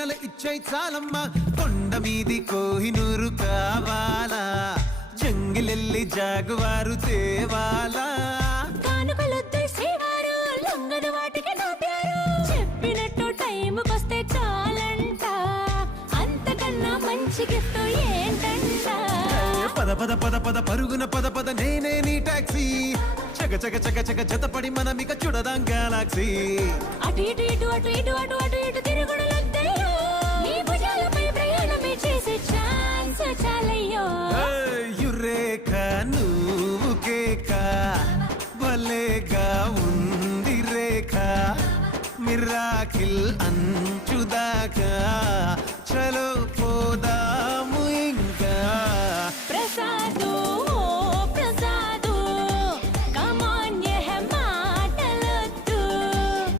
ఆజ్ఞలు ఇచ్చే చాలమ్మా కొండ మీది కోహినూరు కావాలా జంగిలెల్లి జాగువారు తేవాలా కానుకలొద్దేసేవారు లొంగదు వాటికి నోటారు చెప్పినట్టు టైంకొస్తే చాలంట అంతకన్నా మంచి గిఫ్ట్ ఏంటంట పద పద పద పద పరుగున పద పద నేనే నీ టాక్సీ చక చక చక చక జతపడి మనమిక చూడదాం గెలాక్సీ అటు ఇటు ఇటు అటు ఇటు అటు అటు ఇటు తిరుగుడులొద్దయ్యో నీ భుజాలపై ప్రయాణమే చేసే ఛాన్స్ చాలయ్యో యురేఖ నువ్వు కేక భలేగా ఉంది రేఖ మిరాకిల్ అంచుదాకా చలో